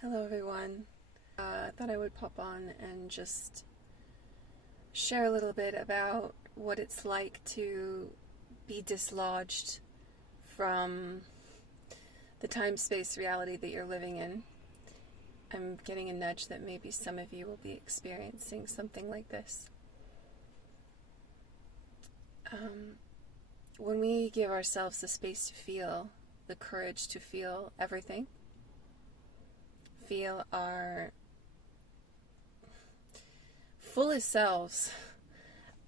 Hello, everyone. I thought I would pop on and just share a little bit about what it's like to be dislodged from the time space reality that you're living in. I'm getting a nudge that maybe some of you will be experiencing something like this. When we give ourselves the space to feel, the courage to feel everything, feel our fullest selves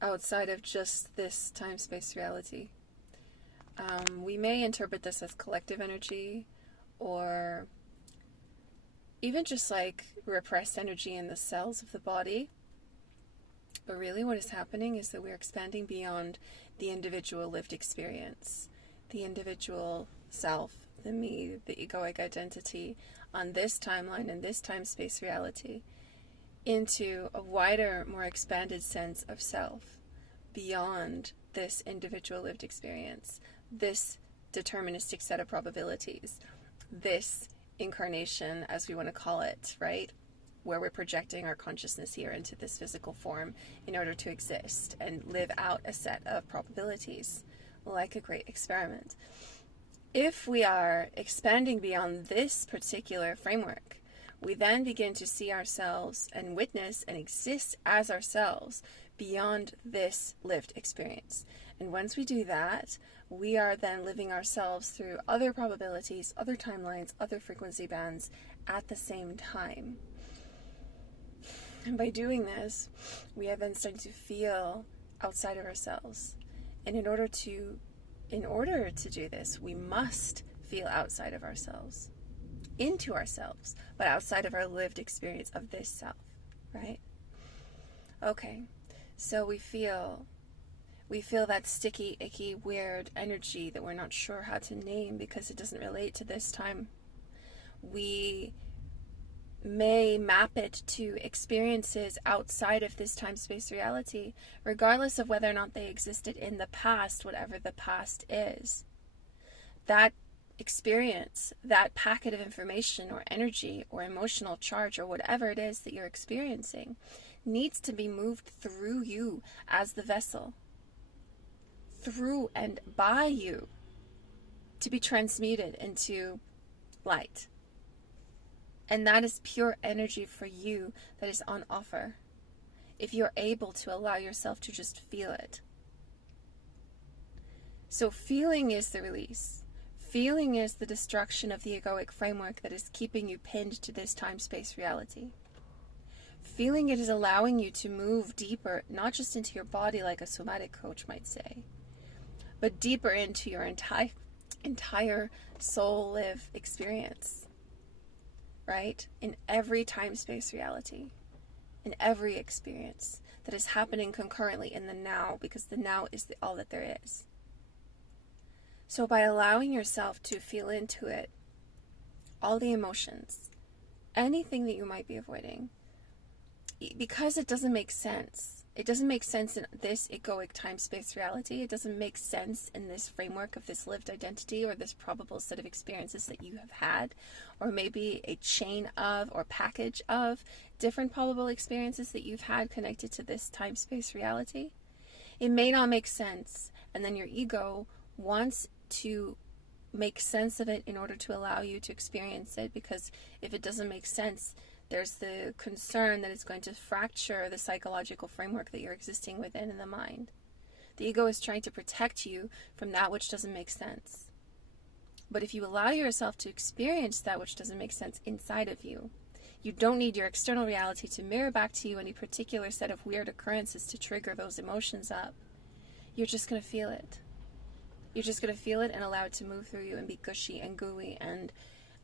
outside of just this time-space reality. We may interpret this as collective energy or even just like repressed energy in the cells of the body. But really what is happening is that we're expanding beyond the individual lived experience, the individual self, the me, the egoic identity on this timeline and this time-space reality, into a wider, more expanded sense of self beyond this individual lived experience, this deterministic set of probabilities, this incarnation, as we want to call it, right? Where we're projecting our consciousness here into this physical form in order to exist and live out a set of probabilities, like a great experiment. If we are expanding beyond this particular framework, we then begin to see ourselves and witness and exist as ourselves beyond this lived experience. And once we do that, we are then living ourselves through other probabilities, other timelines, other frequency bands at the same time. And by doing this, we are then starting to feel outside of ourselves. And in order to do this, we must feel outside of ourselves, into ourselves, but outside of our lived experience of this self, right? Okay, so we feel that sticky, icky, weird energy that we're not sure how to name because it doesn't relate to this time. We may map it to experiences outside of this time-space reality, regardless of whether or not they existed in the past, whatever the past is. That experience, that packet of information or energy or emotional charge or whatever it is that you're experiencing, needs to be moved through you as the vessel, through and by you, to be transmuted into light. And that is pure energy for you that is on offer, if you're able to allow yourself to just feel it. So feeling is the release. Feeling is the destruction of the egoic framework that is keeping you pinned to this time-space reality. Feeling it is allowing you to move deeper, not just into your body like a somatic coach might say, but deeper into your entire soul live experience. Right? In every time-space reality, in every experience that is happening concurrently in the now, because the now is all that there is. So by allowing yourself to feel into it, all the emotions, anything that you might be avoiding, because it doesn't make sense. It doesn't make sense in this egoic time-space reality. It doesn't make sense in this framework of this lived identity or this probable set of experiences that you have had, or maybe a chain of or package of different probable experiences that you've had connected to this time-space reality. It may not make sense, and then your ego wants to make sense of it in order to allow you to experience it, because if it doesn't make sense, there's the concern that it's going to fracture the psychological framework that you're existing within in the mind. The ego is trying to protect you from that which doesn't make sense. But if you allow yourself to experience that which doesn't make sense inside of you, you don't need your external reality to mirror back to you any particular set of weird occurrences to trigger those emotions up. You're just going to feel it. You're just going to feel it and allow it to move through you and be gushy and gooey and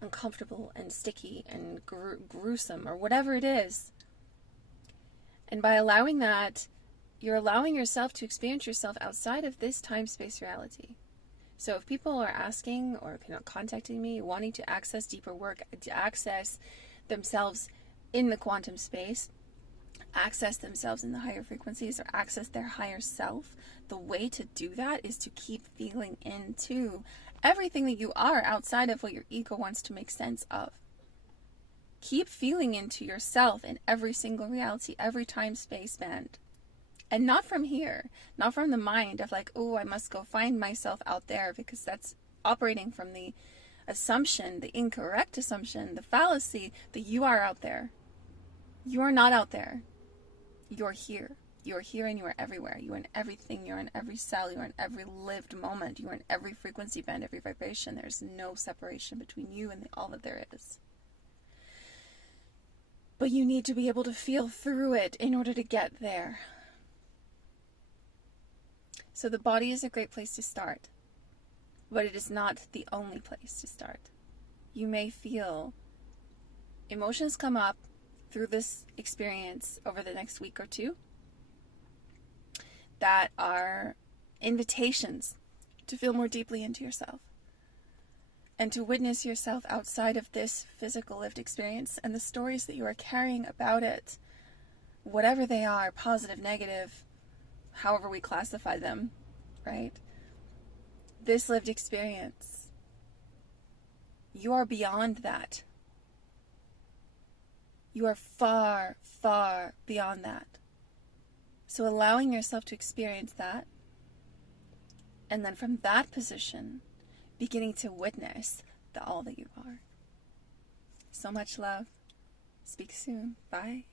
uncomfortable and sticky and gruesome or whatever it is. And by allowing that, you're allowing yourself to experience yourself outside of this time-space reality. So if people are asking or contacting me, wanting to access deeper work, to access themselves in the quantum space, access themselves in the higher frequencies, or access their higher self, the way to do that is to keep feeling into everything that you are outside of what your ego wants to make sense of. Keep feeling into yourself in every single reality, every time space band. And not from here, not from the mind of like, oh, I must go find myself out there, because that's operating from the assumption, the incorrect assumption, the fallacy that you are out there. You are not out there. You're here. You're here and you are everywhere. You are in everything. You're in every cell. You're in every lived moment. You are in every frequency band, every vibration. There's no separation between you and all that there is. But you need to be able to feel through it in order to get there. So the body is a great place to start, but it is not the only place to start. You may feel emotions come up through this experience over the next week or two that are invitations to feel more deeply into yourself and to witness yourself outside of this physical lived experience and the stories that you are carrying about it, whatever they are, positive, negative, however we classify them, right? This lived experience, you are beyond that. You are far, far beyond that. So allowing yourself to experience that, and then from that position, beginning to witness all that you are. So much love. Speak soon. Bye.